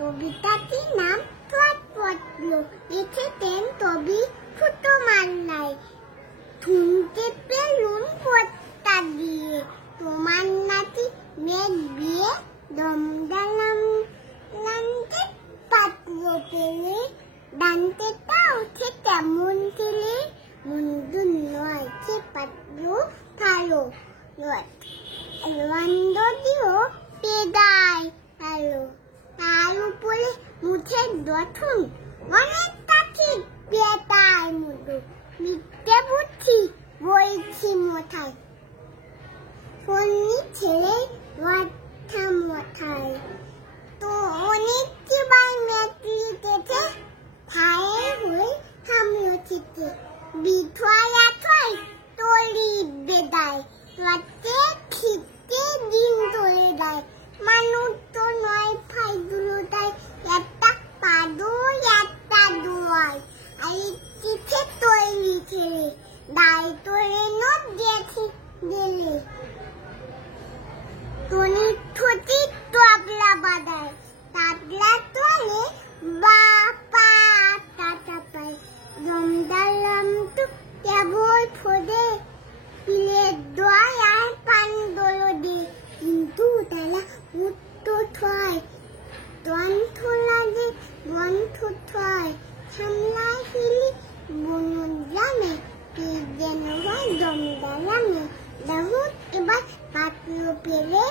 কবিতাটির নাম পদ্ম। লিখেছেন কবি ছোট মান্নাই। ধুম চেপে লুন পত্তা দিয়ে, তোমার নাতি মেঘ বিয়ে দম দালাম লান্তে পাত্র পেলে, ডানতেটা উঠে কেমন ছেলে, মন্দু নয় সে পাত্র ভালো, দিও পেদায় ভালো, তার উপরে মুখে গঠন অনেক কাছে পেতায় মধু, মিথ্যে বুঝছি বলছি মোথায়, ফন্নি ছেড়ে মাথা মাথায়, তো অনেক চিবাই মেটলিতেছে, ঠায়ে হয়ে থামিও চিতে, বিঠয় আঠয় তলি বেদায়, রাতে খিতে দিন তোলে দেয়, মানুষ তো নয় ফাইগুলো দেয়, একটা পাদো একটা দোয়ায়, এই চিঠে তৈরি ছেড়ে দায় তোলে নব দেখি গেলে, টনি ঠোঁটি তবলা বাদায়, তাবলা তোলে বাপা টাটা পায়, দমদালাম তো কেবল ফোদে, পিলের দয়ায় পান দোলদে, কিন্তু তারা উত্তর থয়, গ্রন্থ লাগে গ্রন্থ থয়, সামলায় ফেলি বনুন জানে, কি যেন হয় দমদালামে, দেখো এবার পাত্র পেলে